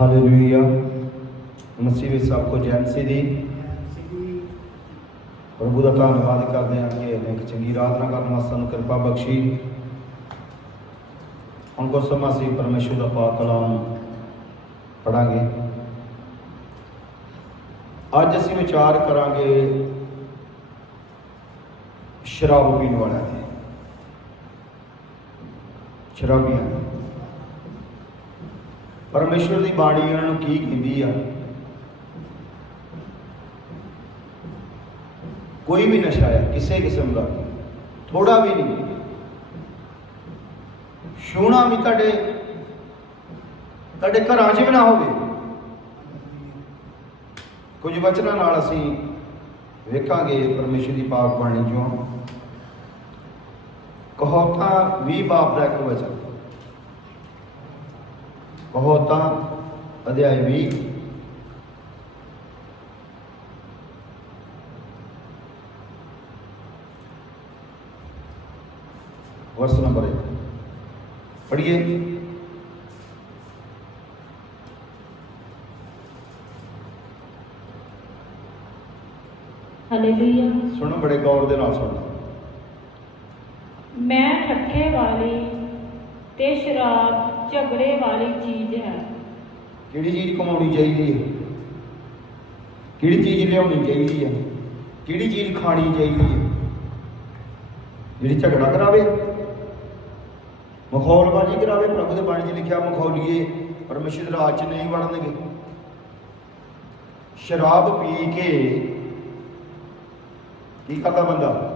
Hallelujah ਮਸੀਹ ਵਿੱਚ ਸਭ ਕੋ ਜੈ ਮਸੀਹ ਦੀ। ਪ੍ਰਭੂ ਦਾ ਧੰਨਵਾਦ ਕਰਦੇ ਹਾਂ ਕਿ ਇਹਨੇ ਇੱਕ ਚੰਗੀ ਆਰਾਧਨਾ ਕਰਨ ਵਾਸਤੇ ਸਾਨੂੰ ਕਿਰਪਾ ਬਖਸ਼ੀ। ਹੁਣ ਕੋ ਸਮਾਂ ਅਸੀਂ ਪਰਮੇਸ਼ਰ ਦਾ ਪਾਕ ਕਲਾਮ ਪੜਾਂਗੇ ਅੱਜ ਅਸੀਂ ਵਿਚਾਰ ਕਰਾਂਗੇ ਸ਼ਰਾਬ ਪੀਣ ਵਾਲਿਆਂ ਦੇ। ਸ਼ਰਾਬੀਆਂ ਦੇ। ਪਰਮੇਸ਼ਵਰ ਦੀ ਬਾਣੀ ਉਹਨਾਂ ਨੂੰ ਕੀ ਕਹਿੰਦੀ ਆ? ਕੋਈ ਵੀ ਨਸ਼ਾ ਆ, ਕਿਸੇ ਕਿਸਮ ਦਾ ਥੋੜਾ ਵੀ ਨਹੀਂ। ਛੂਣਾ ਵੀ ਤੁਹਾਡੇ ਤੁਹਾਡੇ ਘਰਾਂ 'ਚ ਵੀ ਨਾ ਹੋਵੇ। ਕੁਝ ਵਚਨਾਂ ਨਾਲ ਅਸੀਂ ਵੇਖਾਂਗੇ ਪਰਮੇਸ਼ਰ ਦੀ ਪਾਕ ਬਾਣੀ ਚੋਂ। ਕਹੋਤਾ 20 ਬਾਪ ਦਾ ਇੱਕ ਵਚਨ। ਕਹੋਤਾ ਅਧਿਆਇ 20 ਵਰਸ ਨੰਬਰ 1 ਪੜ੍ਹੀਏ। ਹਾਲੇਲੂਇਆ ਸੁਣੋ ਬੜੇ ਗੌਰ ਦੇ ਨਾਲ ਸੁਣੋ। ਮੈਂ ਠੱਠੇ ਵਾਲੀ ਤੇ ਸ਼ਰਾਬ ਝਗੜੇ ਵਾਲੀ ਚੀਜ਼ ਹੈ। ਕਿਹੜੀ ਚੀਜ਼ ਕਮਾਉਣੀ ਚਾਹੀਦੀ ਹੈ? ਕਿਹੜੀ ਚੀਜ਼ ਲਿਆਉਣੀ ਚਾਹੀਦੀ ਹੈ? ਕਿਹੜੀ ਚੀਜ਼ ਖਾਣੀ ਚਾਹੀਦੀ ਹੈ? ਜਿਹੜੀ ਝਗੜਾ ਕਰਾਵੇ। ਮਖੌਲਬਾਜ਼ੀ ਕਰਾਵੇ, ਪ੍ਰਭੂ ਦੇ ਬਾਣੀ 'ਚ ਲਿਖਿਆ ਮਖੌਲੀਏ, ਪਰਮੇਸ਼ਰ ਦੇ ਰਾਜ 'ਚ ਨਹੀਂ ਵੜਨਗੇ। ਸ਼ਰਾਬ ਪੀ ਕੇ ਕੀ ਕਰਦਾ ਬੰਦਾ?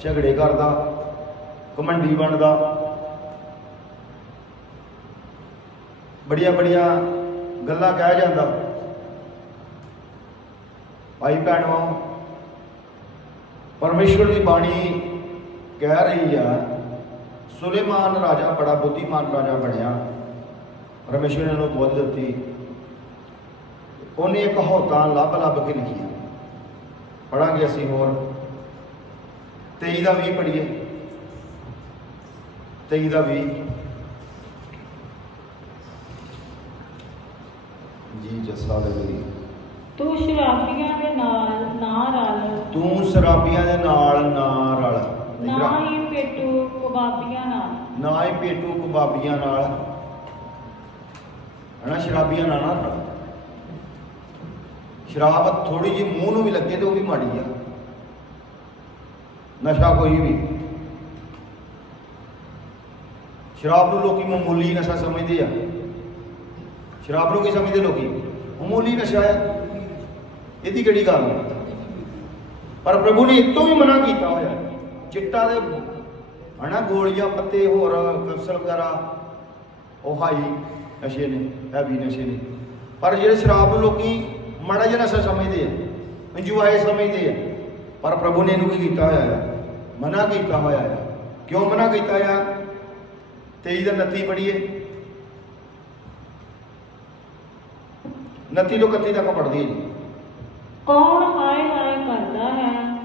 ਝਗੜੇ ਕਰਦਾ ਕਮੰਡੀ ਬਣਦਾ। ਬੜੀਆਂ ਬੜੀਆਂ ਗੱਲਾਂ ਕਹਿ ਜਾਂਦਾ। ਭਾਈ ਭੈਣੋ, ਪਰਮੇਸ਼ਵਰ ਦੀ ਬਾਣੀ ਕਹਿ ਰਹੀ ਆ, ਸੁਲੇਮਾਨ ਰਾਜਾ ਬੜਾ ਬੁੱਧੀਮਾਨ ਰਾਜਾ ਬਣਿਆ। ਪਰਮੇਸ਼ਵਰ ਨੇ ਉਹਨੂੰ ਬੁੱਧ ਦਿੱਤੀ। ਉਹਨੇ ਇੱਕ ਲੱਭ ਲੱਭ ਕੇ ਲਿਖੀਆਂ। ਪੜਾਂਗੇ ਅਸੀਂ ਹੋਰ। 23 ਦਾ 20 ਪੜੀਏ 23 ਦਾ 20 ਜੀ ਜਸਾ ਦੇ ਲਈ। ਤੂੰ ਸ਼ਰਾਬੀਆਂ ਦੇ ਨਾਲ ਨਾ ਰਲ। ਤੂੰ ਸ਼ਰਾਬੀਆਂ ਦੇ ਨਾਲ ਨਾ ਰਲ। ਨਾ ਹੀ ਪੇਟੂ ਕਬਾਬੀਆਂ ਨਾਲ। ਨਾ ਹੀ ਪੇਟੂ ਕਬਾਬੀਆਂ ਨਾਲ। ਹਨਾ ਸ਼ਰਾਬੀਆਂ ਨਾਲ ਨਾ ਰਲ। ਸ਼ਰਾਬ ਥੋੜੀ ਜਿਹੀ ਮੂੰਹ ਨੂੰ ਵੀ ਲੱਗੇ ਤੇ ਉਹ ਵੀ ਮਾੜੀ ਆ। ਨਸ਼ਾ ਕੋਈ ਵੀ। ਸ਼ਰਾਬ ਨੂੰ ਲੋਕੀ ਮਾਮੂਲੀ ਨਸ਼ਾ ਸਮਝਦੇ ਆ। ਸ਼ਰਾਬ ਨੂੰ ਕੀ ਸਮਝਦੇ ਲੋਕੀ। ਮਾਮੂਲੀ ਨਸ਼ਾ ਹੈ। ਇਹਦੀ ਕਿਹੜੀ ਗੱਲ ਹੈ? ਪਰ ਪ੍ਰਭੂ ਨੇ ਇਹ ਵੀ ਮਨਾ ਕੀਤਾ ਹੋਇਆ ਚਿੱਟਾ ਦੇ ਹਨਾ ਗੋਲੀਆਂ, ਪੱਤੇ, ਹੋਰ ਕਪਸਲ ਵਗੈਰਾ, ਉਹ ਹਾਈ ਨਸ਼ੇ ਨੇ ਹੈਵੀ ਨਸ਼ੇ ਨੇ। ਪਰ ਜਿਹੜੇ ਸ਼ਰਾਬ ਨੂੰ ਲੋਕੀ ਮਾੜਾ ਜਿਹਾ ਨਸ਼ਾ ਸਮਝਦੇ ਆ ਇੰਜੋਏ ਸਮਝਦੇ ਆ, ਪਰ ਪ੍ਰਭੂ ਨੇ ਇਹਨੂੰ ਕੀ ਕੀਤਾ ਹੋਇਆ ਹੈ? ਮਨਾ ਕੀਤਾ ਹੋਇਆ ਹੈ। ਕਿਉਂ ਮਨਾ ਕੀਤਾ ਆ 23 ਦਾ 29 ਪੜੀਏ 29 ਤੋਂ 31 ਤੱਕ ਪੜਦੀ ਹੈ ਜੀ। ਕੌਣ ਹਾਏ ਹਾਏ ਕਰਦਾ ਹੈ?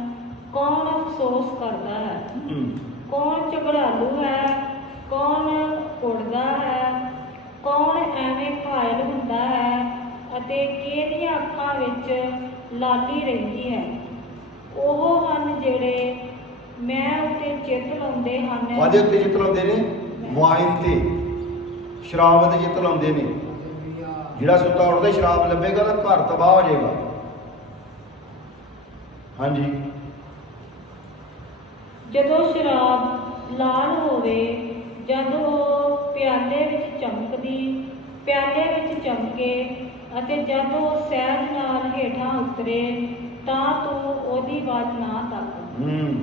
ਕੌਣ ਅਫਸੋਸ ਕਰਦਾ ਹੈ? ਹੂੰ। ਕੌਣ ਝਗੜਾਲੂ ਹੈ? ਕੌਣ ਕੁੜਦਾ ਹੈ? ਕੌਣ ਐਵੇਂ ਘਾਇਲ ਹੁੰਦਾ ਹੈ? ਅਤੇ ਕਿਹਦੀਆਂ ਅੱਖਾਂ ਵਿੱਚ ਲਾਲੀ ਰਹਿੰਦੀ ਹੈ? ਉਹ ਹਨ ਜਿਹੜੇ ਮੈਂ ਉੱਤੇ ਚਿੱਤ ਲਾਉਂਦੇ ਹਨ। ਵਾਦੇ ਉੱਤੇ ਜਿੱਤ ਲਾਉਂਦੇ ਨੇ? ਵਾਈਨ ਤੇ। ਸ਼ਰਾਬ ਤੇ ਜਿੱਤ ਲਾਉਂਦੇ ਨੇ। ਜਿਹੜਾ ਸੁੱਤਾ ਉੱਠਦਾ ਸ਼ਰਾਬ ਲੱਭੇਗਾ ਤਾਂ ਘਰ ਤਬਾਹ ਹੋ ਜਾਏਗਾ। ਹਾਂਜੀ। ਜਦੋਂ ਸ਼ਰਾਬ ਲਾਲ ਹੋਵੇ ਜਦ ਉਹ ਪਿਆਲੇ ਵਿੱਚ ਚਮਕਦੀ ਪਿਆਲੇ ਵਿੱਚ ਚਮਕੇ ਅਤੇ ਜਦ ਉਹ ਸਹਿਜ ਨਾਲ ਹੇਠਾਂ ਉਤਰੇ ਤਾਂ ਤੂੰ ਉਹਦੀ ਵੱਲ ਨਾ ਤੱਕ। ਹੂੰ।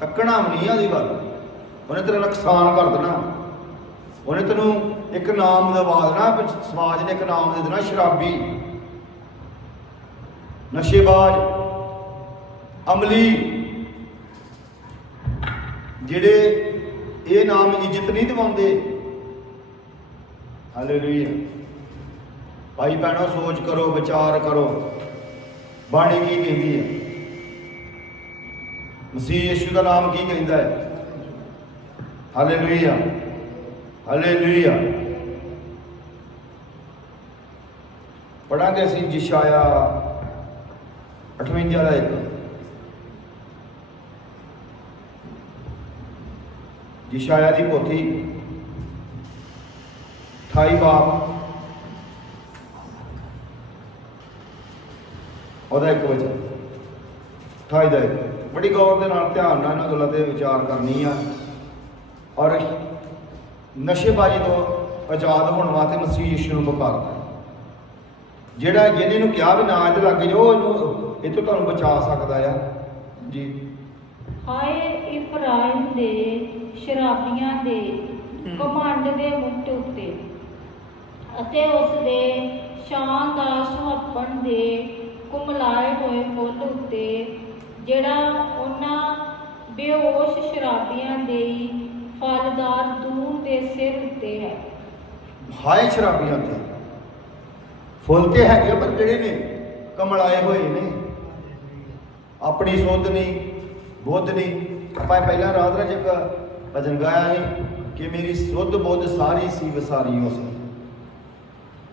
ਤੱਕਣਾ ਵੀ ਨਹੀਂ ਉਹਦੀ ਗੱਲ ਉਹਨੇ ਤੇਰਾ ਨੁਕਸਾਨ ਕਰ ਦੇਣਾ। ਉਹਨੇ ਤੈਨੂੰ ਇੱਕ ਨਾਮ ਦਵਾ ਦੇਣਾ ਸਮਾਜ ਨੇ ਇੱਕ ਨਾਮ ਦੇ ਦੇਣਾ ਸ਼ਰਾਬੀ। ਨਸ਼ੇਬਾਜ਼, ਅਮਲੀ। ਜਿਹੜੇ ਇਹ ਨਾਮ ਇੱਜ਼ਤ ਨਹੀਂ ਦਿਵਾਉਂਦੇ। ਹਾਲੇਲੂਇਆ। ਭਾਈ ਭੈਣੋ, ਸੋਚ ਕਰੋ, ਵਿਚਾਰ ਕਰੋ। ਬਾਣੀ ਕੀ ਕਹਿੰਦੀ ਹੈ? ਮਸੀਹ ਯਿਸੂ ਦਾ ਨਾਮ ਕੀ ਕਹਿੰਦਾ ਹੈ? ਹਾਲੇਲੂਇਆ। ਹਾਲੇਲੂਇਆ। ਪੜਾਂਗੇ ਅਸੀਂ ਜਿਸ਼ਾਇਆ 58 ਦਾ ਇੱਕ। ਜਿਸ਼ਾਇਆ ਦੀ ਪੋਥੀ 28 ਬਾਪ। ਉਹਦਾ ਇੱਕ ਵਚਨ 28 ਦਾ ਇੱਕ। ਬੜੀ ਗੌਰ ਦੇ ਨਾਲ ਧਿਆਨ ਨਾਲ ਇਹਨਾਂ ਗੱਲਾਂ ਤੇ ਵਿਚਾਰ ਕਰਨੀ ਆ। ਔਰ ਨਸ਼ੇਬਾਜ਼ੀ ਤੋਂ ਆਜ਼ਾਦ ਹੋਣ ਵਾਸਤੇ ਮਸੀਹ ਯਿਸੂ ਨੂੰ ਪੁਕਾਰਦਾ ਜਿਹੜਾ ਜਿਹਨੇ ਨੂੰ ਕਿਹਾ ਵੀ ਨਾ ਇਹ ਲੱਗ ਜਾਓ ਇਹਨੂੰ ਇਹ ਤੋਂ ਤੁਹਾਨੂੰ ਬਚਾ ਸਕਦਾ ਆ। ਜੀ। ਹਾਏ ਇਫਰਾਇਮ ਦੇ ਸ਼ਰਾਬੀਆਂ ਦੇ ਕਮੰਡ ਦੇ ਮੁੱਢ ਉੱਤੇ। ਅਤੇ ਉਸ ਦੇ ਸ਼ਾਨਦਾਰ ਸੁਹੱਪਣ ਦੇ ਕੁਮਲਾਏ ਹੋਏ ਫੁੱਲ ਉੱਤੇ ਜਿਹੜਾ ਉਹਨਾਂ ਬੇਹੋਸ਼ ਸ਼ਰਾਬੀਆਂ ਦੇ ਫਲਦਾਰ ਦੂਰ ਦੇ ਸਿਰ ਉੱਤੇ ਹੈ। ਹਾਏ ਸ਼ਰਾਬੀਆਂ ਤੇ। ਫੁੱਲ ਤੇ ਹੈਗੇ ਆ, ਪਰ ਕਿਹੜੇ ਨੇ ਕਮਲਾਏ ਹੋਏ ਨੇ। ਆਪਣੀ ਸੁੱਧ ਨਹੀਂ ਬੁੱਧ ਨਹੀਂ ਆਪਾਂ ਪਹਿਲਾਂ ਰਾਤ ਰਾਜ ਇੱਕ ਭਜਨ ਗਾਇਆ ਸੀ ਕਿ ਮੇਰੀ ਸੁੱਧ ਬੁੱਧ ਸਾਰੀ ਸੀ ਵਸਾਰੀ ਉਸ ਨੇ।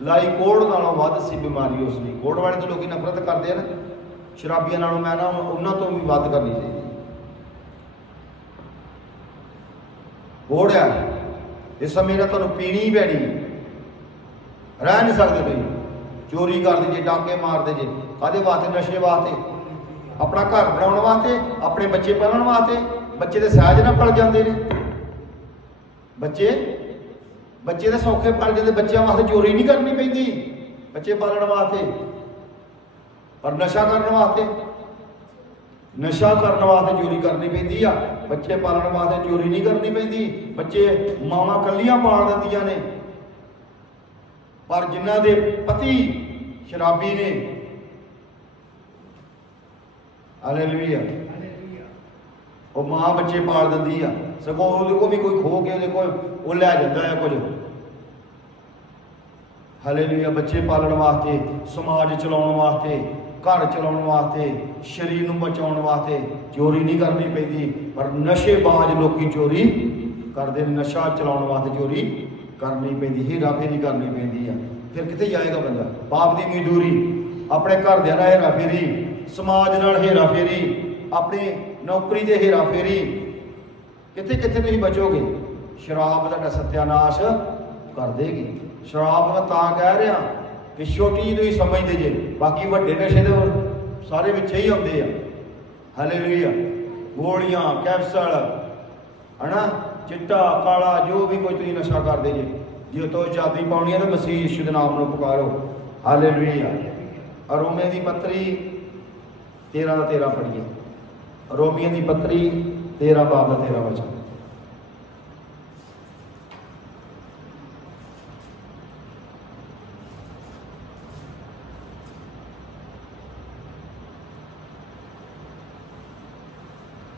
ਲਾਈ ਕੋੜ ਨਾਲੋਂ ਵੱਧ ਸੀ ਬਿਮਾਰੀ ਉਸ ਦੀ ਕੋੜ ਵਾਲੇ ਤੋਂ ਲੋਕੀ ਨਫ਼ਰਤ ਕਰਦੇ ਹਨ ਸ਼ਰਾਬੀਆਂ ਨਾਲੋਂ ਮੈਂ ਨਾ ਉਹਨਾਂ ਤੋਂ ਵੀ ਵੱਧ ਕਰਨੀ ਚਾਹੀਦੀ। ਕੋੜ ਆ। ਇਸ ਸਮੇਂ ਨਾ ਤੁਹਾਨੂੰ ਪੀਣੀ ਪੈਣੀ। ਰਹਿ ਨਹੀਂ ਸਕਦੇ ਤੁਸੀਂ। ਚੋਰੀ ਕਰਦੇ ਜੇ, ਡਾਕੇ ਮਾਰਦੇ ਜੇ। ਕਾਦੇ ਵਾਸਤੇ? ਨਸ਼ੇ ਵਾਸਤੇ। ਆਪਣਾ ਘਰ ਬਣਾਉਣ ਵਾਸਤੇ, ਆਪਣੇ ਬੱਚੇ ਪਾਲਣ ਵਾਸਤੇ। ਬੱਚੇ ਦੇ ਸਹਿਜ ਨਾਲ ਪਲ ਜਾਂਦੇ ਨੇ। ਬੱਚੇ ਬੱਚੇ ਦੇ ਸੌਖੇ ਪਲ ਜਾਂਦੇ, ਬੱਚਿਆਂ ਵਾਸਤੇ ਚੋਰੀ ਨਹੀਂ ਕਰਨੀ ਪੈਂਦੀ। ਬੱਚੇ ਪਾਲਣ ਵਾਸਤੇ। ਪਰ ਨਸ਼ਾ ਕਰਨ ਵਾਸਤੇ। ਨਸ਼ਾ ਕਰਨ ਵਾਸਤੇ ਚੋਰੀ ਕਰਨੀ ਪੈਂਦੀ ਆ। ਬੱਚੇ ਪਾਲਣ ਵਾਸਤੇ ਚੋਰੀ ਨਹੀਂ ਕਰਨੀ ਪੈਂਦੀ। ਬੱਚੇ ਮਾਵਾਂ ਕੱਲੀਆਂ ਪਾਲ ਦਿੰਦੀਆਂ ਨੇ। ਪਰ ਜਿਨ੍ਹਾਂ ਦੇ ਪਤੀ ਸ਼ਰਾਬੀ ਨੇ। ਹਾਲੇਲੂਇਆ ਉਹ ਮਾਂ ਬੱਚੇ ਪਾਲ ਦਿੰਦੀ ਆ। ਸਗੋਂ ਉਹਦੇ ਕੋਲ ਵੀ ਕੋਈ ਖੋ ਕੇ ਉਹਦੇ ਕੋਲ ਉਹ ਲੈ ਜਾਂਦਾ ਆ ਕੁਝ। ਹਾਲੇਲੂਇਆ ਬੱਚੇ ਪਾਲਣ ਵਾਸਤੇ ਸਮਾਜ ਚਲਾਉਣ ਵਾਸਤੇ ਘਰ ਚਲਾਉਣ ਵਾਸਤੇ ਸਰੀਰ ਨੂੰ ਬਚਾਉਣ ਵਾਸਤੇ ਚੋਰੀ ਨਹੀਂ ਕਰਨੀ ਪੈਂਦੀ। ਪਰ ਨਸ਼ੇਬਾਜ਼ ਲੋਕੀ ਚੋਰੀ ਕਰਦੇ ਨੇ। ਨਸ਼ਾ ਚਲਾਉਣ ਵਾਸਤੇ ਚੋਰੀ ਕਰਨੀ ਪੈਂਦੀ, ਹੀਰਾ ਫੇਰੀ ਕਰਨੀ ਪੈਂਦੀ ਆ। ਫਿਰ ਕਿੱਥੇ ਜਾਏਗਾ ਬੰਦਾ? ਬਾਪ ਦੀ ਮਜ਼ਦੂਰੀ, ਆਪਣੇ ਘਰਦਿਆਂ ਨਾਲ ਹੇਰਾ ਫੇਰੀ, ਸਮਾਜ ਨਾਲ ਹੇਰਾ ਫੇਰੀ, ਆਪਣੀ ਨੌਕਰੀ ਦੇ ਹੇਰਾ ਫੇਰੀ। ਕਿੱਥੇ ਕਿੱਥੇ ਤੁਸੀਂ ਬਚੋਗੇ? ਸ਼ਰਾਬ ਤੁਹਾਡਾ ਸਤਿਆਨਾਸ਼ ਕਰ ਦੇਗੀ। ਸ਼ਰਾਬ ਮੈਂ ਤਾਂ ਕਹਿ ਰਿਹਾ ਕਿ ਛੋਟੀ ਜਿਹੀ ਤੁਸੀਂ ਸਮਝਦੇ ਜੇ, ਬਾਕੀ ਵੱਡੇ ਨਸ਼ੇ ਦੇ ਸਾਰੇ ਵਿੱਚ ਹੀ ਆਉਂਦੇ ਆ। ਹਾਲੇਲੂਇਆ, ਗੋਲੀਆਂ, ਕੈਪਸੂਲ, ਹਨਾ? ਚਿੱਟਾ, ਕਾਲਾ, ਜੋ ਵੀ ਕੋਈ ਤੁਸੀਂ ਨਸ਼ਾ ਕਰਦੇ ਜੇ ਜੇ ਤੋਂ ਆਜ਼ਾਦੀ ਪਾਉਣੀ ਹੈ ਤਾਂ ਮਸੀਹ ਯਿਸੂ ਦੇ ਨਾਮ ਨੂੰ ਪੁਕਾਰੋ। ਹਾਲੇਲੂਇਆ ਅਰੋਮੇ ਦੀ ਪੱਤਰੀ 13 ਦਾ 13 ਪੜ੍ਹੀਏ। ਰੋਮੀਆਂ ਦੀ ਪੱਤਰੀ 13 ਬਾਬ 13 ਵਚਨ।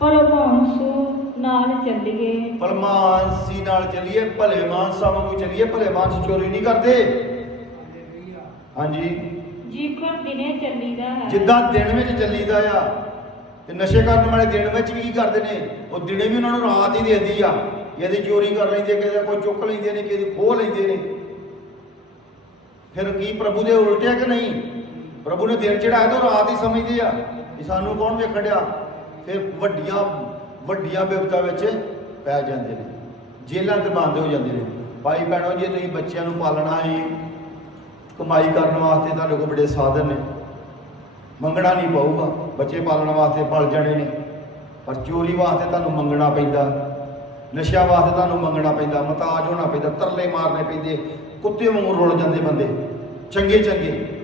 ਪਰਮਾਂਸੂ ਨਾਲ ਚੱਲੀਏ। ਪਰਮਾਨਸੀ ਨਾਲ ਚੱਲੀਏ ਭਲੇ ਮਾਨਸਾਂ ਵਾਂਗੂ ਚੱਲੀਏ ਭਲੇ ਮਾਨਸ ਚੋਰੀ ਨਹੀਂ ਕਰਦੇ। ਹਾਂਜੀ। ਜੀਕਰ ਦਿਨੇ ਚੱਲੀਦਾ ਹੈ। ਜਿੱਦਾਂ ਦਿਨ ਵਿੱਚ ਚੱਲੀਦਾ ਆ ਤੇ ਨਸ਼ੇ ਕਰਨ ਵਾਲੇ ਦਿਨ ਵਿੱਚ ਵੀ ਕੀ ਕਰਦੇ ਨੇ? ਉਹ ਦਿਨੇ ਵੀ ਉਹਨਾਂ ਨੂੰ ਰਾਤ ਹੀ ਦੇਦੀ ਆ। ਇਹਦੀ ਚੋਰੀ ਕਰ ਲੈਂਦੇ ਕਿਸੇ ਕੋਈ ਚੁੱਕ ਲੈਂਦੇ ਨੇ ਕਿਸੇ ਦੀ ਖੋਹ ਲੈਂਦੇ ਨੇ। ਫਿਰ ਕੀ ਪ੍ਰਭੂ ਦੇ ਉਲਟਿਆ ਕਿ ਨਹੀਂ? ਪ੍ਰਭੂ ਨੇ ਦਿਨ ਚੜਾਇਆ ਤਾਂ ਰਾਤ ਹੀ ਸਮਝਦੇ ਆ ਕਿ ਸਾਨੂੰ ਕੌਣ ਵੇਖਣ ਡਿਆ? ਫਿਰ ਵੱਡੀਆਂ ਵੱਡੀਆਂ ਵਿਪਤਾ ਵਿੱਚ ਪੈ ਜਾਂਦੇ ਨੇ। ਜੇਲ੍ਹਾਂ ਤੇ ਬੰਦ ਹੋ ਜਾਂਦੇ ਨੇ। ਭਾਈ ਭੈਣੋ, ਜੇ ਤੁਸੀਂ ਬੱਚਿਆਂ ਨੂੰ ਪਾਲਣਾ ਹੈ, ਕਮਾਈ ਕਰਨ ਵਾਸਤੇ ਤੁਹਾਡੇ ਕੋਲ ਬੜੇ ਸਾਧਨ ਨੇ। ਮੰਗਣਾ ਨਹੀਂ ਪਊਗਾ। ਬੱਚੇ ਪਾਲਣ ਵਾਸਤੇ ਪਲ ਜਾਣੇ ਨੇ। ਪਰ ਚੋਰੀ ਵਾਸਤੇ ਤੁਹਾਨੂੰ ਮੰਗਣਾ ਪੈਂਦਾ। ਨਸ਼ਿਆਂ ਵਾਸਤੇ ਤੁਹਾਨੂੰ ਮੰਗਣਾ ਪੈਂਦਾ। ਮਤਾਜ ਹੋਣਾ ਪੈਂਦਾ। ਤਰਲੇ ਮਾਰਨੇ ਪੈਂਦੇ। ਕੁੱਤੇ ਵਾਂਗੂ ਰੁੱਲ ਜਾਂਦੇ ਬੰਦੇ। ਚੰਗੇ ਚੰਗੇ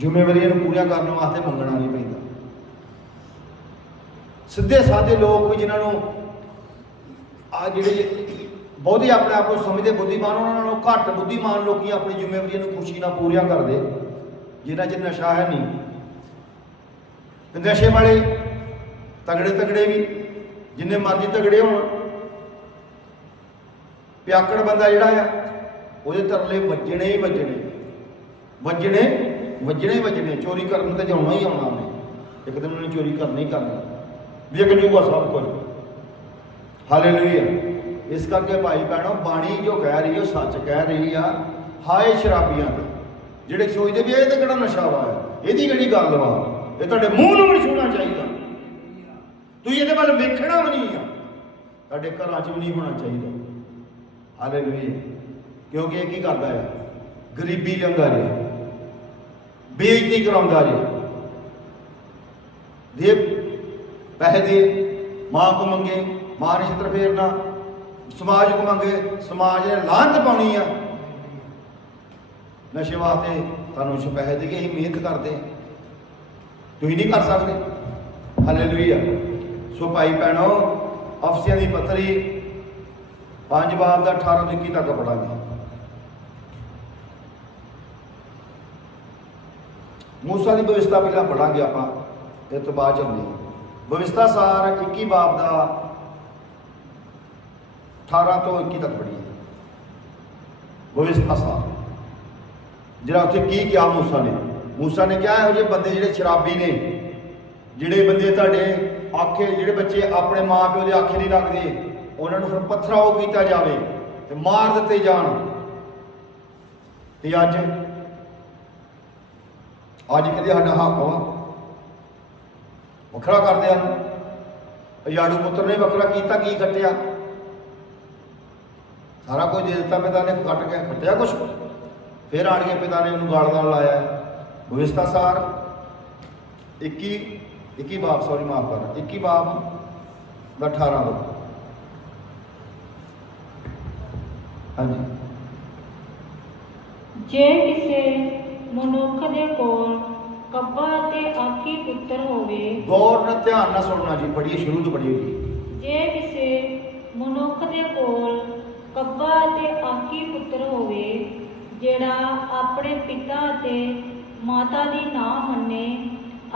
ਜ਼ਿੰਮੇਵਾਰੀਆਂ ਨੂੰ ਪੂਰੀਆਂ ਕਰਨ ਵਾਸਤੇ ਮੰਗਣਾ ਨਹੀਂ ਪੈਂਦਾ। ਸਿੱਧੇ ਸਾਦੇ ਲੋਕ ਵੀ ਜਿਨ੍ਹਾਂ ਨੂੰ ਆ ਜਿਹੜੇ ਬਹੁਤੇ ਆਪਣੇ ਆਪ ਨੂੰ ਸਮਝਦੇ ਬੁੱਧੀਮਾਨ, ਉਹਨਾਂ ਨਾਲੋਂ ਘੱਟ ਬੁੱਧੀਮਾਨ ਲੋਕੀ ਆਪਣੀ ਜ਼ਿੰਮੇਵਾਰੀਆਂ ਨੂੰ ਖੁਸ਼ੀ ਨਾਲ ਪੂਰੀਆਂ ਕਰਦੇ, ਜਿਨ੍ਹਾਂ 'ਚ ਨਸ਼ਾ ਹੈ ਨਹੀਂ। ਤੇ ਨਸ਼ੇ ਵਾਲੇ ਤਗੜੇ ਤਗੜੇ ਵੀ, ਜਿੰਨੇ ਮਰਜ਼ੀ ਤਗੜੇ ਹੋਣ। ਪਿਆਕੜ ਬੰਦਾ ਜਿਹੜਾ ਆ, ਉਹਦੇ ਤਰਲੇ ਵੱਜਣੇ ਹੀ ਵੱਜਣੇ। ਵੱਜਣੇ ਵੱਜਣੇ ਹੀ ਵੱਜਣੇ ਚੋਰੀ ਕਰਨ ਤੇ ਜਾਣਾ ਹੀ ਆਉਣਾ ਉਹਨੇ। ਇੱਕ ਦਿਨ ਉਹਨੇ ਚੋਰੀ ਕਰਨੀ ਹੀ ਕਰਨੀ ਵੇਖ ਜੂਗਾ ਸਭ ਕੁਝ। ਹਾਲੇਲੂਇਆ ਇਸ ਕਰਕੇ ਭਾਈ ਭੈਣੋ, ਬਾਣੀ ਜੋ ਕਹਿ ਰਹੀ ਹੈ ਉਹ ਸੱਚ ਕਹਿ ਰਹੀ ਆ, ਹਾਏ ਸ਼ਰਾਬੀਆਂ ਦੇ। ਜਿਹੜੇ ਸੋਚਦੇ ਵੀ ਇਹ ਤਾਂ ਕਿਹੜਾ ਨਸ਼ਾ ਵਾ, ਇਹਦੀ ਕਿਹੜੀ ਗੱਲ ਵਾ? ਇਹ ਤੁਹਾਡੇ ਮੂੰਹ ਨੂੰ ਵੀ ਛੂਣਾ ਚਾਹੀਦਾ। ਤੁਸੀਂ ਇਹਦੇ ਵੱਲ ਵੇਖਣਾ ਵੀ ਨਹੀਂ ਆ। ਤੁਹਾਡੇ ਘਰਾਂ 'ਚ ਵੀ ਨਹੀਂ ਹੋਣਾ ਚਾਹੀਦਾ। ਹਾਲੇਲੂਇਆ ਕਿਉਂਕਿ ਇਹ ਕੀ ਕਰਦਾ ਹੈ ਗਰੀਬੀ ਲਿਆਉਂਦਾ ਰਿਹਾ ਬੇਇੱਜ਼ਤੀ ਕਰਾਉਂਦਾ ਜੀ। ਦੇ ਪੈਸੇ ਦੇ ਮਾਂ ਕੋ ਮੰਗੇ ਮਾਂ ਨੇ ਛਿੱਤਰ ਫੇਰਨਾ ਸਮਾਜ ਕੋ ਮੰਗੇ, ਸਮਾਜ ਨੇ ਲਾਂਤ ਪਾਉਣੀ ਆ। ਨਸ਼ੇ ਵਾਸਤੇ ਤੁਹਾਨੂੰ ਸ਼ ਪੈਸੇ ਦੇ ਕੇ ਅਸੀਂ ਮਿਹਨਤ ਕਰਦੇ ਤੁਸੀਂ ਨਹੀਂ ਕਰ ਸਕਦੇ। ਹਾਲੇਲੂਇਆ। ਸੋ ਭਾਈ ਭੈਣੋ ਅਫਸੀਆਂ ਦੀ ਪੱਤਰੀ ਪੰਜ ਬਾਬ ਦਾ 18 ਤੋਂ 21 ਤੱਕ ਪੜਾਂਗੇ ਮੂਸਾ ਦੀ ਬਵਿਸਤਾ ਪਹਿਲਾਂ ਪੜਾਂਗੇ ਆਪਾਂ ਇਹ ਤੋਂ ਬਾਅਦ ਚੱਲਦੇ ਹਾਂ। ਬਵਿਸਤਾ ਸਾਰ 21 ਬਾਬ ਦਾ 18 ਤੋਂ 21 ਤੱਕ ਪੜੀਏ ਬਵਿਸਤਾ ਸਾਰ। ਜਿਹੜਾ ਉੱਥੇ ਕੀ ਕਿਹਾ ਮੂਸਾ ਨੇ? ਮੂਸਾ ਨੇ ਕਿਹਾ ਇਹੋ ਜਿਹੇ ਬੰਦੇ ਜਿਹੜੇ ਸ਼ਰਾਬੀ ਨੇ, ਜਿਹੜੇ ਬੰਦੇ ਤੁਹਾਡੇ ਆਖੇ, ਜਿਹੜੇ ਬੱਚੇ ਆਪਣੇ ਮਾਂ ਪਿਓ ਦੇ ਆਖੇ ਨਹੀਂ ਰੱਖਦੇ, ਉਹਨਾਂ ਨੂੰ ਫਿਰ ਪੱਥਰਾਓ ਕੀਤਾ ਜਾਵੇ ਤੇ ਮਾਰ ਦਿੱਤੇ ਜਾਣ। ਤੇ ਅੱਜ ਅੱਜ ਕਹਿੰਦੇ ਸਾਡਾ ਹੱਕ ਵਾ। ਵੱਖਰਾ ਕਰਦੇ ਹਨ ਅਜਾੜੂ ਪੁੱਤਰ ਨੇ ਵੱਖਰਾ ਕੀਤਾ, ਕੀ ਕੱਟਿਆ? ਸਾਰਾ ਕੁਝ ਦੇ ਦਿੱਤਾ ਪਿਤਾ ਨੇ ਕੱਟ ਕੇ ਕੱਟਿਆ ਕੁਛ? ਫਿਰ ਆਣ ਕੇ ਪਿਤਾ ਨੇ ਉਹਨੂੰ ਗਾਲ ਨਾਲ ਲਾਇਆ। ਭਵਿਸ਼ਤਾ ਸਾਰ। 21 21 ਬਾਬ ਸੌਰੀ ਮਾਫ ਕਰਨਾ। 21 ਬਾਬ ਦਾ 18 ਦਾ ਹਾਂਜੀ। ਜੇ ਕਿਸੇ ਮਨੁੱਖ ਦੇ ਕੋਲ ਕੱਬਾ ਤੇ ਆਕੀ ਪੁੱਤਰ ਹੋਵੇ। ਗੌਰ ਨਾਲ ਧਿਆਨ ਨਾਲ ਸੁਣਨਾ ਜੀ ਪੜ੍ਹੀਏ ਸ਼ੁਰੂ ਤੋਂ ਪੜ੍ਹੀਏ ਜੀ। ਜੇ ਕਿਸੇ ਮਨੁੱਖ ਦੇ ਕੋਲ ਕੱਬਾ ਤੇ ਆਕੀ ਪੁੱਤਰ ਹੋਵੇ ਜਿਹੜਾ ਆਪਣੇ ਪਿਤਾ ਅਤੇ ਮਾਤਾ ਦੀ ਨਾ ਮੰਨੇ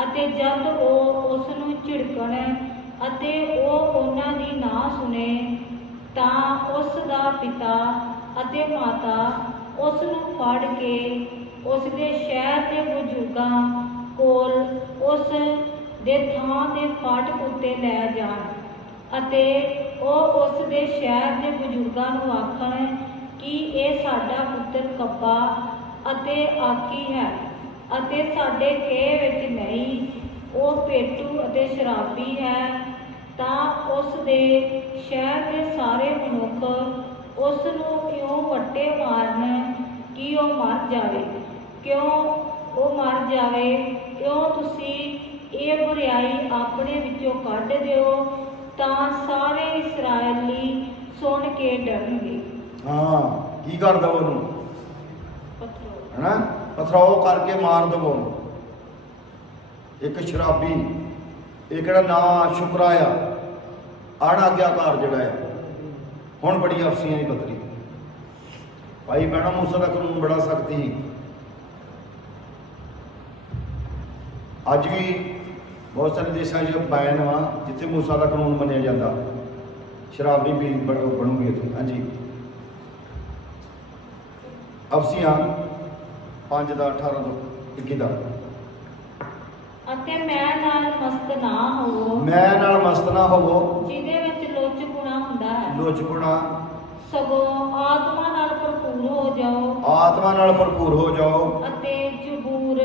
ਅਤੇ ਜਦ ਉਹ ਉਸ ਨੂੰ ਝਿੜਕਣ ਅਤੇ ਉਹ ਉਹਨਾਂ ਦੀ ਨਾ ਸੁਣੇ ਤਾਂ ਉਸ ਦਾ ਪਿਤਾ ਅਤੇ ਮਾਤਾ ਉਸ ਨੂੰ ਫੜ ਕੇ ਉਸ ਦੇ ਸ਼ਹਿਰ ਦੇ ਬਜ਼ੁਰਗਾਂ ਕੋਲ ਉਸ ਦੇ ਥਾਂ ਦੇ ਫਾਟਕ ਉੱਤੇ ਲੈ ਜਾਣ ਅਤੇ ਉਹ ਉਸ ਦੇ ਸ਼ਹਿਰ ਦੇ ਬਜ਼ੁਰਗਾਂ ਨੂੰ ਆਖਣ ਕਿ ਇਹ ਸਾਡਾ ਪੁੱਤਰ ਕੱਬਾ ਅਤੇ ਆਕੀ ਹੈ ਅਤੇ ਸਾਡੇ ਖੇਹ ਵਿੱਚ ਨਹੀਂ, ਉਹ ਪੇਟੂ ਅਤੇ ਸ਼ਰਾਬੀ ਹੈ। ਤਾਂ ਉਸ ਦੇ ਸ਼ਹਿਰ ਦੇ ਸਾਰੇ ਮਨੁੱਖ ਉਸ ਨੂੰ ਕਿਉਂ ਵੱਟੇ ਮਾਰਨ ਕਿ ਉਹ ਮਰ ਜਾਵੇ। ਕਿਉਂ ਉਹ ਮਰ ਜਾਵੇ? ਕਿਉਂ ਤੁਸੀਂ ਇਹ ਬੁਰਾਈ ਆਪਣੇ ਵਿੱਚੋਂ ਕੱਢ ਦਿਓ? ਤਾਂ ਸਾਰੇ ਇਸਰਾਏਲੀ ਸੁਣ ਕੇ ਡਰਨਗੇ। ਹਾਂ ਕੀ ਕਰਦਾ ਉਹਨੂੰ ਪੱਥਰੋ। ਹਨਾ? ਪਥਰਾਓ ਕਰਕੇ ਮਾਰ ਦਵੋ ਉਹਨੂੰ। ਇੱਕ ਸ਼ਰਾਬੀ ਇਹ ਕਿਹੜਾ ਨਾਂ ਸ਼ੁਕਰਾ ਆ ਅਣਆਗਿਆਕਾਰ ਜਿਹੜਾ ਆ ਹੁਣ ਬੜੀ ਅਫਸੀਆਂ ਦੀ ਪਤਰੀ ਭਾਈ ਭੈਣੋ ਮੂਸਾ ਦਾ ਕਾਨੂੰਨ ਬੜਾ ਸਖਤੀ ਅੱਜ ਵੀ ਬਹੁਤ ਸਾਰੇ ਦੇਸ਼ਾਂ 'ਚ ਬੈਨ ਵਾ ਜਿੱਥੇ ਮੂਸਾ ਦਾ ਕਾਨੂੰਨ ਮੰਨਿਆ ਜਾਂਦਾ। ਸ਼ਰਾਬੀ ਵੀ ਬ- ਬਣੂਗੀ ਇੱਥੇ। ਹਾਂਜੀ। ਅਫਸੀਆਂ 5 ਦਾ 18 ਤੋਂ 21 ਦਾ। ਅਤੇ ਮੈਂ ਨਾਲ ਮਸਤ ਨਾ ਹੋਵੋ। ਮੈਂ ਨਾਲ ਮਸਤ ਨਾ ਹੋਵੋ। ਜਿਹਦੇ ਵਿੱਚ ਲੋਚ ਗੁਣਾ ਹੁੰਦਾ ਹੈ। ਲੋਚਪੁਣਾ ਸਗੋਂ ਆਤਮਾ ਨਾਲ ਭਰਪੂਰ ਹੋ ਜਾਓ। ਆਤਮਾ ਨਾਲ ਭਰਪੂਰ ਹੋ ਜਾਓ। ਅਤੇ ਜਬੂਰ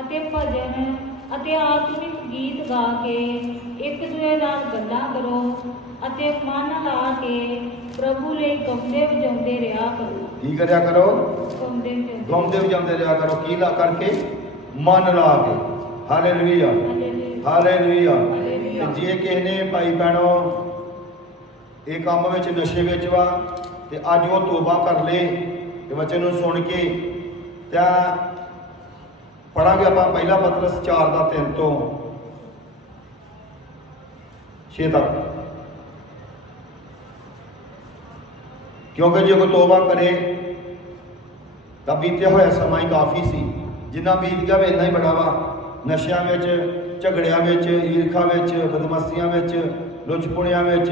ਅਤੇ ਭਜਨ ਅਤੇ ਆਤਮਿਕ ਗੀਤ ਗਾ ਕੇ ਇੱਕ ਦੂਜੇ ਨਾਲ ਗੱਲਾਂ ਕਰੋ ਅਤੇ ਮਨ ਲਾ ਕੇ ਪ੍ਰਭੂ ਲਈ ਗਾਉਂਦੇ ਵਜਾਉਂਦੇ ਰਿਹਾ ਕਰੋ। ਕੀ ਕਰਿਆ ਕਰੋ? ਗਾਉਂਦੇ ਵਜਾਉਂਦੇ ਗਾਉਂਦੇ ਵਜਾਉਂਦੇ ਰਿਹਾ ਕਰੋ। ਕੀ ਲਾ ਕਰਕੇ? ਮਨ ਲਾ ਕੇ। ਹਾਲੇਲੂਇਆ। ਹਾਲੇਲੂਇਆ। ਹਾਲੇਲੂਇਆ। ਹਾਲੇਲੂਇਆ। ਤੇ ਜੇ ਕਿਸੇ ਨੇ ਭਾਈ ਭੈਣੋ ਇਹ ਕੰਮ ਵਿੱਚ ਨਸ਼ੇ ਵਿੱਚ ਵਾ ਤੇ ਅੱਜ ਉਹ ਤੋਬਾ ਕਰ ਲੇ ਤੇ ਵਚਨ ਨੂੰ ਸੁਣ ਕੇ ਤਾਂ ਪੜਾਂਗੇ ਆਪਾਂ ਪਹਿਲਾ ਪਤਰਸ 4 ਦਾ 3 ਤੋਂ 6 ਤੱਕ। ਕਿਉਂਕਿ ਜੇ ਕੋਈ ਤੋਬਾ ਕਰੇ, ਤਾਂ ਬੀਤਿਆ ਹੋਇਆ ਸਮਾਂ ਹੀ ਕਾਫੀ ਸੀ। ਜਿੰਨਾ ਬੀਤ ਗਿਆ ਵੇ ਇੰਨਾ ਹੀ ਬੜਾ ਵਾ। ਨਸ਼ਿਆਂ ਵਿੱਚ, ਝਗੜਿਆਂ ਵਿੱਚ, ਈਰਖਾ ਵਿੱਚ, ਬਦਮਸਤੀਆਂ ਵਿੱਚ, ਲੁਚਪੁਣਿਆਂ ਵਿੱਚ,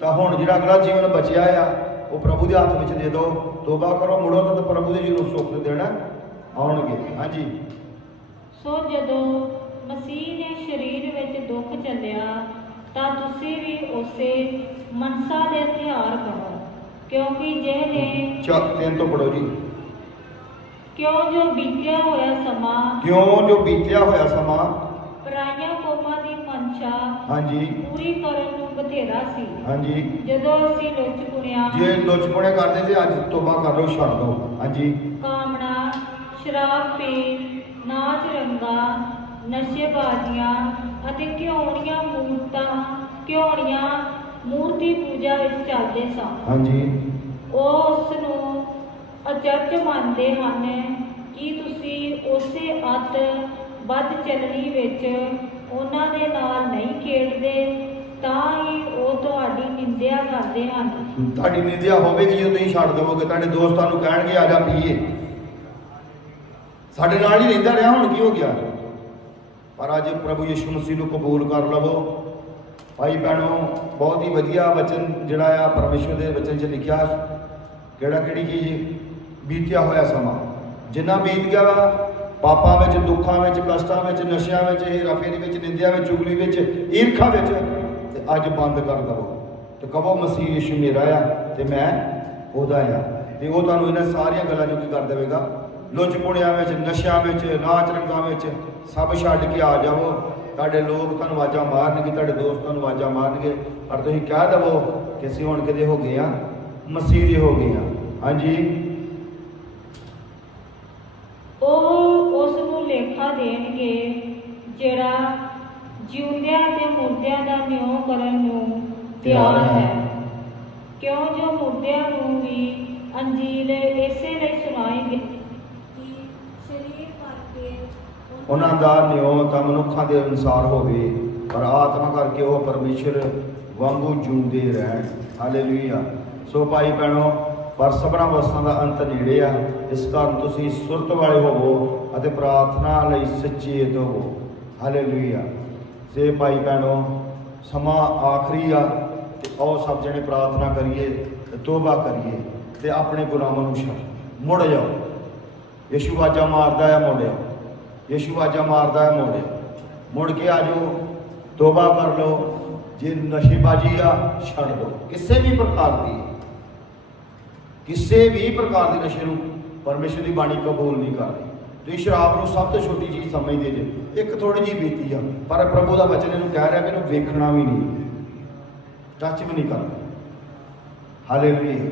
ਤਾਂ ਹੁਣ ਜਿਹੜਾ ਅਗਲਾ ਜੀਵਨ ਬਚਿਆ ਆ, ਉਹ ਪ੍ਰਭੂ ਦੇ ਹੱਥ ਵਿੱਚ ਦੇ ਦਿਓ। ਤੋਬਾ ਕਰੋ, ਮੁੜੋ ਤਾਂ ਪ੍ਰਭੂ ਦੇ ਜ਼ਰੂਰ ਸੁੱਖ ਦੇਣਾ। ਆਉਣਗੇ। ਹਾਂਜੀ। ਸੋ ਜਦੋਂ ਮਸੀਹ ਨੇ ਸਰੀਰ ਵਿੱਚ ਦੁੱਖ ਚੱਲਿਆ ਤਾਂ ਤੁਸੀਂ ਵੀ ਉਸੇ ਮਨਸਾ ਦੇ ਤਿਉਹਾਰ ਕਰੋ ਕਿਉਂਕਿ ਜਿਹਨੇ ਚਾ ਤਿੰਨ ਤੋਂ ਪੜੋ ਜੀ। ਕਿਉਂ ਜੋ ਬੀਤਿਆ ਹੋਇਆ ਸਮਾਂ ਕਿਉਂ ਜੋ ਬੀਤਿਆ ਹੋਇਆ ਸਮਾਂ? ਪਰਾਈਆਂ ਕੌਮਾਂ ਦੀ ਮਨਸ਼ਾ ਹਾਂਜੀ। ਪੂਰੀ ਕਰਨ ਨੂੰ ਬਥੇਰਾ ਸੀ। ਹਾਂਜੀ। ਜਦੋਂ ਅਸੀਂ ਲੁੱਚ ਪੁਣਿਆ ਜੇ ਲੋਚਪੁਣੇ ਕਰਦੇ ਤੇ ਅੱਜ ਤੋਬਾ ਕਰ ਲਓ ਛੱਡ ਦਿਓ ਹਾਂਜੀ। ਸ਼ਰਾਬ ਪੀਣ ਨਾਚ ਰੰਗਾ ਨਸ਼ੇਬਾਜ਼ੀਆਂ ਅਤੇ ਘਿਉਣੀਆਂ ਮੂਰਤਾਂ ਘਿਉਣੀਆਂ ਮੂਰਤੀ ਪੂਜਾ ਵਿੱਚ ਚੱਲਦੇ ਸਨ ਹਾਂਜੀ। ਉਹ ਉਸ ਨੂੰ ਅਚਰਜ ਮੰਨਦੇ ਹਨ ਕਿ ਤੁਸੀਂ ਉਸੇ ਅੱਤ ਵੱਧ ਚੱਲਣੀ ਵਿੱਚ ਉਹਨਾਂ ਦੇ ਨਾਲ ਨਹੀਂ ਖੇਡਦੇ ਤਾਂ ਹੀ ਉਹ ਤੁਹਾਡੀ ਨਿੰਦਿਆ ਕਰਦੇ ਹਨ। ਤੁਹਾਡੀ ਨਿੰਦਿਆ ਹੋਵੇਗੀ ਜੇ ਤੁਸੀਂ ਛੱਡ ਦੇਵੋਗੇ ਤੁਹਾਡੇ ਦੋਸਤਾਂ ਨੂੰ ਕਹਿਣਗੇ ਆ ਜਾ ਪੀਏ। ਸਾਡੇ ਨਾਲ ਹੀ ਰਹਿੰਦਾ ਰਿਹਾ, ਹੁਣ ਕੀ ਹੋ ਗਿਆ? ਪਰ ਅੱਜ ਪ੍ਰਭੂ ਯਿਸੂ ਮਸੀਹ ਨੂੰ ਕਬੂਲ ਕਰ ਲਵੋ। ਭਾਈ ਭੈਣੋ, ਬਹੁਤ ਹੀ ਵਧੀਆ ਵਚਨ ਜਿਹੜਾ ਆ ਪਰਮੇਸ਼ਰ ਦੇ ਵਚਨ 'ਚ ਲਿਖਿਆ, ਕਿਹੜਾ ਕਿਹੜੀ ਚੀਜ਼ ਬੀਤਿਆ ਹੋਇਆ ਸਮਾਂ। ਜਿੰਨਾ ਬੀਤ ਗਿਆ ਵਾ, ਪਾਪਾਂ ਵਿੱਚ, ਦੁੱਖਾਂ ਵਿੱਚ, ਕਸ਼ਟਾਂ ਵਿੱਚ, ਨਸ਼ਿਆਂ ਵਿੱਚ ਹੇਰਾਫੇਰੀ ਵਿੱਚ, ਨਿੰਦਿਆ ਵਿੱਚ, ਚੁਗਲੀ ਵਿੱਚ, ਈਰਖਾ ਵਿੱਚ, ਤੇ ਅੱਜ ਬੰਦ ਕਰ ਦਵੋ। ਤੇ ਕਹੋ, ਮਸੀਹ ਯਿਸੂ ਮੇਰਾ ਆ ਤੇ ਮੈਂ ਉਹਦਾ ਆ। ਤੇ ਉਹ ਤੁਹਾਨੂੰ ਇਹਨਾਂ ਸਾਰੀਆਂ ਗੱਲਾਂ ਜੋ ਕੀ ਕਰ ਦੇਵੇਗਾ? ਲੁੱਚ ਪੁਣਿਆਂ ਵਿੱਚ ਨਸ਼ਿਆਂ ਵਿੱਚ ਨਾਚ ਰੰਗਾਂ ਵਿੱਚ ਸਭ ਛੱਡ ਕੇ ਆ ਜਾਵੋ। ਤੁਹਾਡੇ ਲੋਕ ਤੁਹਾਨੂੰ ਆਵਾਜ਼ਾਂ ਮਾਰਨਗੇ ਤੁਹਾਡੇ ਦੋਸਤ ਤੁਹਾਨੂੰ ਆਵਾਜ਼ਾਂ ਮਾਰਨਗੇ। ਪਰ ਤੁਸੀਂ ਕਹਿ ਦਵੋ ਕਿ ਅਸੀਂ ਹੁਣ ਕਿਤੇ ਹੋ ਗਏ ਆ ਮਸੀਹ ਦੇ ਹੋ ਗਏ ਆ ਹਾਂਜੀ। ਉਹ ਉਸ ਨੂੰ ਲੇਖਾ ਦੇਣਗੇ ਜਿਹੜਾ ਜਿਉਂਦਿਆਂ ਤੇ ਮੁਰਦਿਆਂ ਦਾ ਨਿਉ ਕਰਨ ਨੂੰ ਤਿਆਰ ਹੈ। ਕਿਉਂ ਜੋ ਮੁਰਦਿਆਂ ਨੂੰ ਵੀ ਅੰਜੀਲ ਇਸੇ ਲਈ ਸੁਣਾਈ ਗਈ ਸਰੀਰ ਕਰਕੇ ਉਹਨਾਂ ਦਾ ਨਿਉ ਤਾਂ ਮਨੁੱਖਾਂ ਦੇ ਅਨੁਸਾਰ ਹੋਵੇ, ਪਰ ਆਤਮਾ ਕਰਕੇ ਉਹ ਪਰਮੇਸ਼ਰ ਵਾਂਗੂ ਜੂੰਦੇ ਰਹਿਣ। ਹਾਲੇਲੂਇਆ ਸੋ ਭਾਈ ਭੈਣੋ, ਪਰ ਸਭਨਾ ਵਸਤਾਂ ਦਾ ਅੰਤ ਨੇੜੇ ਆ। ਇਸ ਕਾਰਨ ਤੁਸੀਂ ਸੁਰਤ ਵਾਲੇ ਹੋਵੋ ਅਤੇ ਪ੍ਰਾਰਥਨਾ ਲਈ ਸਚੇਤ ਹੋਵੋ। ਹਾਲੇਲੂਇਆ ਸੇ ਭਾਈ ਭੈਣੋ, ਸਮਾਂ ਆਖਰੀ ਆ। ਤੇ ਆਓ ਸਭ ਜਣੇ ਪ੍ਰਾਰਥਨਾ ਕਰੀਏ ਤੇ ਤੋਬਾ ਕਰੀਏ ਤੇ ਆਪਣੇ ਗੁਨਾਹਾਂ ਨੂੰ ਛੱਡ। ਮੁੜ ਜਾਓ। ਯਿਸੂ ਆਜਾ ਮਾਰਦਾ ਹੈ ਮੋੜਿਓ ਯਿਸੂ ਆਜਾ ਮਾਰਦਾ ਹੈ ਮੋੜਿਓ ਮੁੜ ਕੇ ਆ ਜਾਓ ਤੋਬਾ ਕਰ ਲਓ। ਜੇ ਨਸ਼ੇਬਾਜ਼ੀ ਆ, ਛੱਡ ਦਿਓ। ਕਿਸੇ ਵੀ ਪ੍ਰਕਾਰ ਦੀ, ਕਿਸੇ ਵੀ ਪ੍ਰਕਾਰ ਦੇ ਨਸ਼ੇ ਨੂੰ ਪਰਮੇਸ਼ਰ ਦੀ ਬਾਣੀ ਕਬੂਲ ਨਹੀਂ ਕਰਦੀ। ਤੁਸੀਂ ਸ਼ਰਾਬ ਨੂੰ ਸਭ ਤੋਂ ਛੋਟੀ ਚੀਜ਼ ਸਮਝਦੇ ਜੇ। ਇੱਕ ਥੋੜੀ ਜਿਹੀ ਬੀਤੀ ਆ, ਪਰ ਪ੍ਰਭੂ ਦਾ ਵਚਨ ਇਹਨੂੰ ਕਹਿ ਰਿਹਾ ਕਿ ਇਹਨੂੰ ਵੇਖਣਾ ਵੀ ਨਹੀਂ। ਟੱਚ ਵੀ ਨਹੀਂ ਕਰਨਾ ਹਾਲੇਲੂਇਆ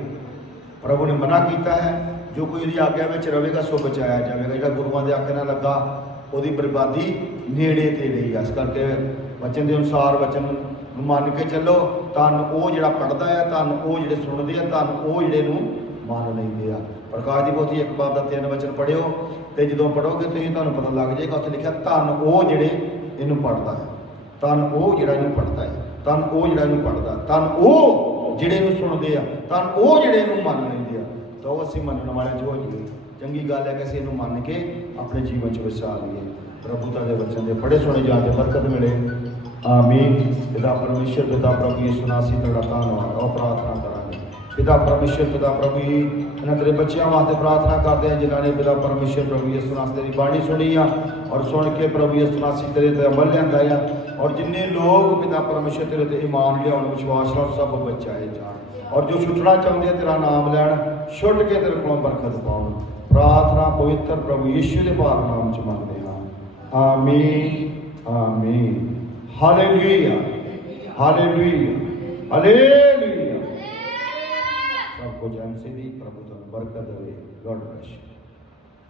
ਪ੍ਰਭੂ ਨੇ ਮਨਾ ਕੀਤਾ ਹੈ। ਜੋ ਕੋਈ ਇਹਦੀ ਆਗਿਆ ਵਿੱਚ ਰਹੇਗਾ ਸੋ ਬਚਾਇਆ ਜਾਵੇਗਾ। ਜਿਹੜਾ ਗੁਰੂਆਂ ਦੇ ਆਖੇ ਨਾਲ ਲੱਗਾ, ਉਹਦੀ ਬਰਬਾਦੀ ਨੇੜੇ ਤੇ ਰਹੀ ਇਸ ਕਰਕੇ ਵਚਨ ਦੇ ਅਨੁਸਾਰ ਵਚਨ ਨੂੰ ਮੰਨ ਕੇ ਚੱਲੋ, ਤਾਂ ਉਹ ਜਿਹੜਾ ਪੜਦਾ ਹੈ ਤਾਂ ਉਹ ਜਿਹੜੇ ਸੁਣਦੇ ਆ ਤਾਂ ਉਹ ਜਿਹੜੇ ਨੂੰ ਮੰਨ ਲੈਂਦੇ ਆ। ਪ੍ਰਕਾਸ਼ ਦੀ ਪੋਥੀ ਇੱਕ ਬਾਬ ਦਾ ਤਿੰਨ ਵਚਨ ਪੜਿਓ ਤੇ ਜਦੋਂ ਪੜੋਗੇ ਤੁਸੀਂ ਤੁਹਾਨੂੰ ਪਤਾ ਲੱਗ ਜਾਏਗਾ, ਉੱਥੇ ਲਿਖਿਆ ਧੰਨ ਉਹ ਜਿਹੜੇ ਇਹਨੂੰ ਪੜਦਾ ਹੈ। ਧੰਨ ਉਹ ਜਿਹੜਾ ਇਹਨੂੰ ਪੜਦਾ ਹੈ। ਧੰਨ ਉਹ ਜਿਹੜਾ ਇਹਨੂੰ ਪੜਦਾ ਧੰਨ ਉਹ ਜਿਹੜੇ ਇਹਨੂੰ ਸੁਣਦੇ ਆ। ਧੰਨ ਉਹ ਜਿਹੜੇ ਇਹਨੂੰ ਮੰਨ ਲੈਂਦੇ ਆ। ਤਾਂ ਉਹ ਅਸੀਂ ਮੰਨਣ ਵਾਲਿਆਂ 'ਚ ਹੋ ਜਾਈਏ ਚੰਗੀ ਗੱਲ ਹੈ ਕਿ ਅਸੀਂ ਇਹਨੂੰ ਮੰਨ ਕੇ ਆਪਣੇ ਜੀਵਨ 'ਚ ਵਸਾ ਲਈਏ। ਪ੍ਰਭੂ ਦਾ ਦੇ ਵਚਨ ਦੇ ਬੜੇ ਸੋਹਣੇ ਜਾਣ ਦੇ ਬਰਕਤ ਮਿਲੇ। ਆਮੀਨ। ਪਿਤਾ ਪਰਮੇਸ਼ਰ, ਪਿਤਾ ਪ੍ਰਭੂ ਯਿਸੂ ਨਾਸੀ ਤੁਹਾਡਾ ਧੰਨਵਾਦ। ਉਹ ਪ੍ਰਾਰਥਨਾ ਕਰਾਂਗੇ। ਪਿਤਾ ਪਰਮੇਸ਼ਰ, ਪਿਤਾ ਪ੍ਰਭੂ ਜੀ, ਇਹਨਾਂ ਤੇਰੇ ਬੱਚਿਆਂ ਵਾਸਤੇ ਪ੍ਰਾਰਥਨਾ ਕਰਦੇ ਹਾਂ, ਜਿਨ੍ਹਾਂ ਨੇ ਪਿਤਾ ਪਰਮੇਸ਼ਰ ਪ੍ਰਭੂ ਯਿਸੂ ਨਾਸੀ ਤੇਰੀ ਬਾਣੀ ਸੁਣੀ ਆ ਔਰ ਸੁਣ ਕੇ ਪ੍ਰਭੂ ਯਿਸੂ ਨਾਸੀ ਤੇਰੇ ਤੇ ਅਮਲ ਲਿਆਂਦਾ ਆ। ਔਰ ਜਿੰਨੇ ਲੋਕ ਪਿਤਾ ਪਰਮੇਸ਼ਰ ਤੇਰੇ ਤੇ ਈਮਾਨ ਲਿਆਉਣ, ਵਿਸ਼ਵਾਸ ਨਾਲ ਸਭ ਬਚਾਏ ਜਾਣ। ਔਰ ਜੋ ਛੁੱਟਣਾ ਚਾਹੁੰਦੇ ਆ, ਤੇਰਾ ਨਾਮ ਲੈਣ। ਛੁੱਟ ਕੇ ਤੇਰੇ ਕੋਲੋਂ ਬਰਕਤ ਪਾਉਣ। ਪ੍ਰਾਰਥਨਾ ਪਵਿੱਤਰ ਪ੍ਰਭੂ ਯਿਸੂ ਦੇ ਪਾਕ ਨਾਮ ਚ ਮੰਗਦੇ ਹਾਂ। ਆਮੀਨ ਆਮੀਨ। Hallelujah hallelujah hallelujah. ਸਭ ਕੁਝ ਐਮਸੀ ਦੀ ਪ੍ਰਭੂ ਤੁਹਾਨੂੰ ਬਰਕਤ ਦੇਵੇ। God bless